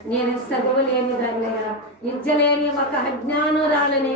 నేను చదవలేని దాన్నయ్యా, ఇజ్జలేని ఒక అజ్ఞానురాలని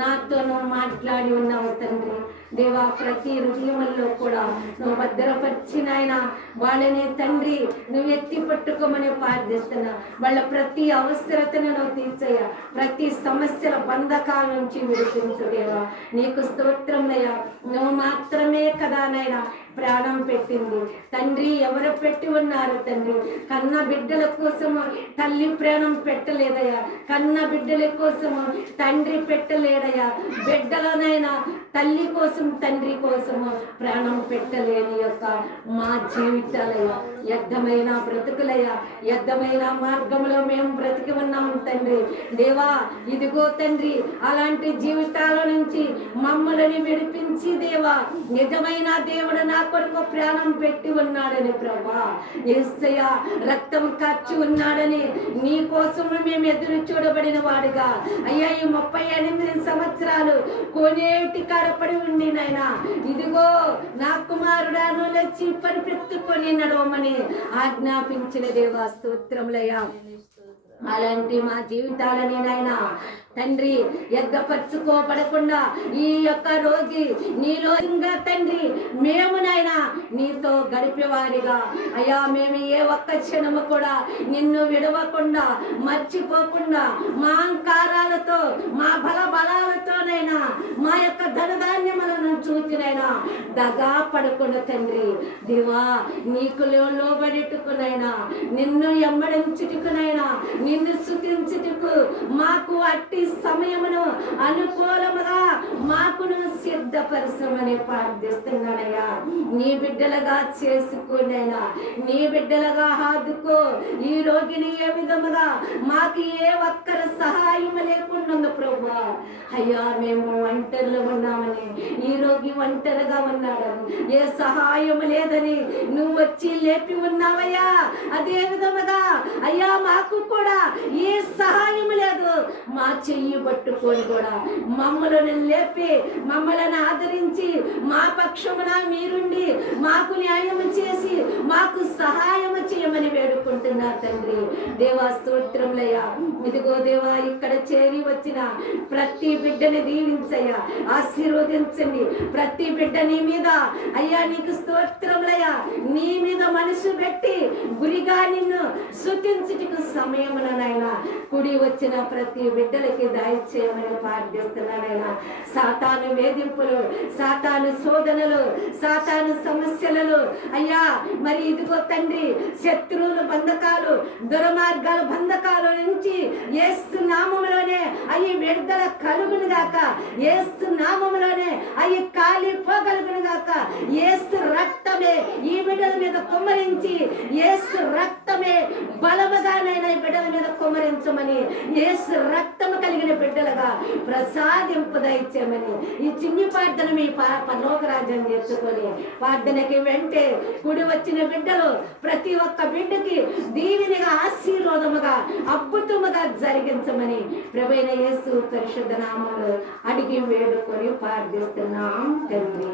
నాతో నువ్వు మాట్లాడి ఉన్నావు తండ్రి. దేవా, ప్రతి హృదయంలో కూడా నువ్వు భద్రపరిచినాయన వాళ్ళని తండ్రి నువ్వు ఎత్తి పట్టుకోమని ప్రార్థిస్తున్నా. వాళ్ళ ప్రతి అవసరతను నువ్వు తీర్చయ్యా, ప్రతి సమస్యల బంధకాల నుంచి విడిపించు దేవా. నీకు స్తోత్రమయ్యా. నువ్వు మాత్రమే కదా నాయన ప్రాణం పెట్టింది తండ్రి. ఎవరు పెట్టి ఉన్నారు తండ్రి? కన్న బిడ్డల కోసము తల్లి ప్రాణం పెట్టలేదయ్యా, కన్న బిడ్డల కోసము తండ్రి పెట్టలేడయ్యా. బిడ్డలనైనా తల్లి కోసం తండ్రి కోసము ప్రాణం పెట్టలేని యొక్క మా జీవితాలయ్యా, వ్యర్థమైన బ్రతుకులయ్యా, వ్యర్థమైన మార్గంలో మేము బ్రతికి ఉన్నాం తండ్రి. దేవా, ఇదిగో తండ్రి, అలాంటి జీవితాల నుంచి మమ్మల్ని విడిపించి దేవా, నిజమైన దేవుడు నా కొరకు ప్రాణం పెట్టి ఉన్నాడని ప్రభా, యేసయ్య రక్తం ఖర్చు ఉన్నాడని నీ కోసము మేము ఎదురు చూడబడిన వాడుగా అయ్యా, ఈ 38 సంవత్సరాలు కోనేటి కడపడి ఉండి నాయనా, ఇదిగో నా కుమారుడాను లేచి పరిపెత్తుకొని నడవమని ఆజ్ఞాపించిన దేవా, స్తోత్రములయ్యా. అలాంటి మా జీవితాలని నాయనా తండ్రి ఎగ్గపరుచుకోబడకుండా ఈ యొక్క రోజు నీలో ఇంకా తండ్రి మేము నాయనా నీతో గడిపేవారిగా అయ్యా, మేము ఏ ఒక్క క్షణము కూడా నిన్ను విడవకుండా మర్చిపోకుండా మా అహంకారాలతో మా బలాలతోనైనా మా యొక్క ధనధాన్యములను చూచినైనా దగా పడకుండా తండ్రి దేవా, నీకు లోబడిటుకునైనా నిన్ను ఎమ్మడించుటకునైనా నిన్ను స్తుతించుటకు మాకు అట్టి సమయమును అనుకూలముగా మాకును సిద్ధపరచమని ప్రార్థిస్తున్నానయ్యా. నీ బిడ్డలుగా చేసుకునైనా నీ బిడ్డలుగా ఆదుకో. ఈ రోగిని ఏ విధముగా మాకు ఏ ఒక్కర సహాయం లేకుండా ప్రభువా అయ్యా, మేము ఒంటరిలో ఉన్నామని, ఈ రోగి ఒంటరిగా ఉన్నాడని, ఏ సహాయం లేదని నువ్వు వచ్చి లేపి ఉన్నావయ్యా. అదే విధముగా అయ్యా మాకు కూడా ఏ సహాయం లేదు, మా చెయ్యి పట్టుకొని కూడా మమ్మల్ని లేపి మమ్మల్ని ఆదరించి మా పక్షమున మీరుండి మాకు న్యాయం చేసి మాకు సహాయం చేయమని వేడుకుంటున్నా తండ్రి. దేవా, స్తోత్రములయ్యా. ఇదిగో దేవా, ఇక్కడ చేరి వచ్చిన ప్రతి బిడ్డని దీవించయ్యా, ఆశీర్వదించండి. ప్రతి బిడ్డ నీ మీద అయ్యా నీకు స్తోత్రములయ్యా, నీ మీద మనసు పెట్టి గురిగా నిన్ను స్తుతించుటకు సమయమునైనా కుడి వచ్చిన ప్రతి బిడ్డలకి దయచేయమని ప్రార్థిస్తున్నానైనా. సాతాను వేధింపులు, సాతాను శోధనలు, సాతాను సమస్యలను అయ్యా మరి ఇదిగో తండ్రి శత్రువుల బంధకాలు, దుర్మార్గాల బంధకాల నుంచి యేసు నామములోనే అవి విడుదల కలుగును గాక, యేసు నామములోనే అవి కాలిపోగలుగును గాక. యేసు రక్తమే ఈ బిడ్డల మీద కుమ్మరించి, యేసు రక్తమే బలముగానైనా ఈ బిడ్డల మీద కుమ్మరించమని, యేసు రక్తము కలిగిన బిడ్డలుగా ప్రసాదింపదయిచ్చామని ఈ చిన్ని ప్రార్థన మీ పరలోక రాజ్యం చేర్చుకొని ప్రార్థనకి వెంటే కుడి వచ్చిన బిడ్డలు ప్రతి ఒక్క బిడ్డకి దీవెనగా ఆశీర్వాదముగా అద్భుతముగా జరిగించమని ప్రభువైన యేసు పరిశుద్ధ నామములో అడిగి వేడుకొని ప్రార్థిస్తున్నాం తండ్రి.